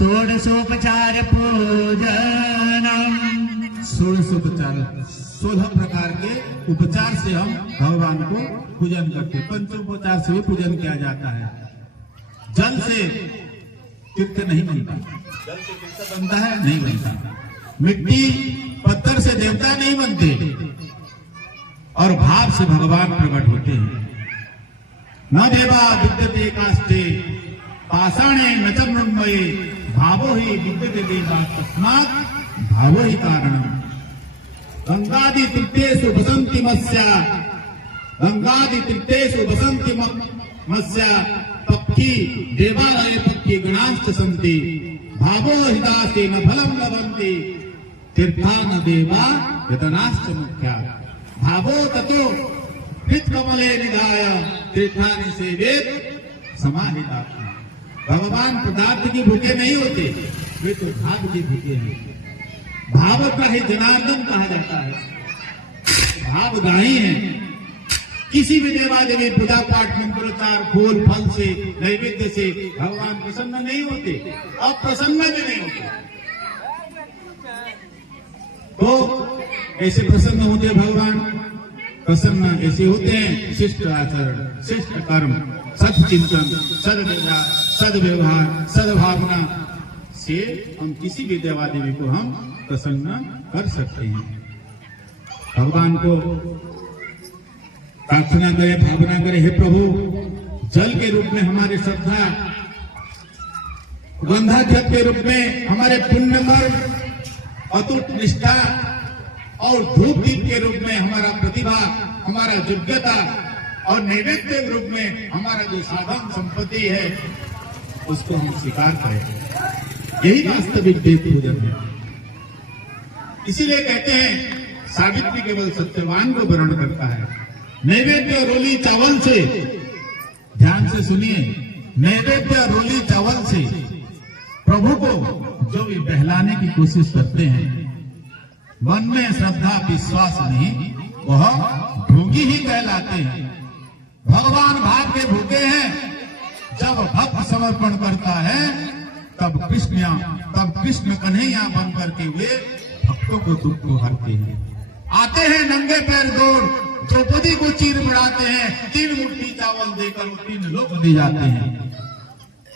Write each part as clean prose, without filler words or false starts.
षोडशोपचार पूजनम। 16 प्रकार के उपचार से हम भगवान को पूजन करते हैं। पंचोपचार से भी पूजन किया जाता है। जल से तीर्थ नहीं बनता, जल से तीर्थ बनता है नहीं बनता। मिट्टी पत्थर से देवता नहीं बनते, और भाव से भगवान प्रकट होते हैं। न देवा विद्यते काष्ठे पाषाणे न च मृण्मये भावो ही विद्यते देवा तस्मात् भावो ही कारणम्। गंगादि तीर्थेषु वसन्ति मत्स्या, गंगादि तीर्थेषु वसन्ति मत्स्या पक्षी देवालये पक्षी गणाश्च सन्ति भावो हितासे न फलं लभन्ति तीर्था न देवा यतनाश्च मुख्या। भावो ततो हृत्कमले निधाय तीर्थानि सेवेत समाहितात्मा। भगवान पदार्थ की भूखे नहीं होते, वे तो भाव की भूखे हैं। भाव का ही जनार्दन कहा जाता है, भावदायी है। किसी भी देवा देवी पूजा पाठ मंत्रोच्चार फूल फल से नैवेद्य से भगवान प्रसन्न नहीं होते, अप्रसन्न भी नहीं होते। तो ऐसे प्रसन्न होते भगवान, प्रसन्न ऐसे होते हैं शिष्ट आचरण, शिष्ट कर्म, सत्चिंतन, सदव्यवहार, सद्भावना से हम किसी भी देवा देवी को हम प्रसन्न कर सकते हैं। भगवान को प्रार्थना करें, भावना करें, हे प्रभु जल के रूप में हमारे श्रद्धा, गंधाक्षत के रूप में हमारे पुण्य कर्म, अतुट निष्ठा, और धूप दीप के रूप में हमारा प्रतिभा, हमारा योग्यता, और नैवेद्य के रूप में हमारा जो साधन संपत्ति है उसको हम स्वीकार करें। यही वास्तविक देव पूजन है। इसीलिए कहते हैं सावित्री केवल सत्यवान को वर्ण करता है। नैवेद्य रोली चावल से, ध्यान से सुनिए, नैवेद्य रोली चावल से प्रभु को जो भी बहलाने की कोशिश करते हैं, मन में श्रद्धा विश्वास नहीं, वह भोगी ही कहलाते हैं। भगवान भाव के भूखे हैं। जब भक्त समर्पण करता है तब कृष्ण कन्हैया बन करके वे भक्तों को दुख को हरते हैं। आते हैं नंगे पैर दौड़, द्रौपदी को चीर बढ़ाते हैं, 3 मुट्ठी चावल देकर 3 लोग दे जाते हैं।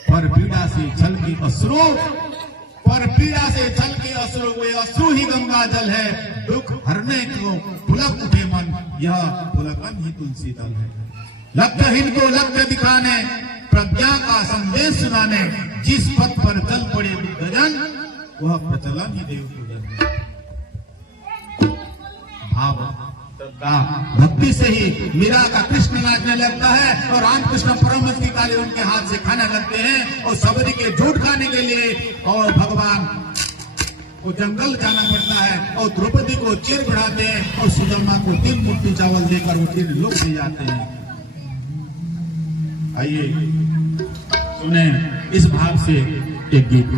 पर पीड़ा से छल के अश्रु, पर पीड़ा से छल के अश्रु, वे अश्रु ही गंगा जल है। दुख हरने को पुलक उठे मन, यह पुलकन ही तुलसी दल है। लक्ष्यहीन को लक्ष्य दिखाने, प्रज्ञा का संदेश सुनाने, जिस पथ पर चल पड़े बुद्धजन, वह प्रचलन ही देव पूजन है। भाव श्रद्धा भक्ति से ही मीरा का कृष्ण नाचने लगता है, और रामकृष्ण परमहंस की काली उनके हाथ से खाने लगते हैं, और सबरी के झूठ खाने के लिए और भगवान को जंगल जाना पड़ता है, और द्रौपदी को चीर बढ़ाते हैं, और सुदामा को 3 मुट्ठी चावल देकर वो 3 लोग दे जाते हैं। आइए सुने इस भाव से एक गीत।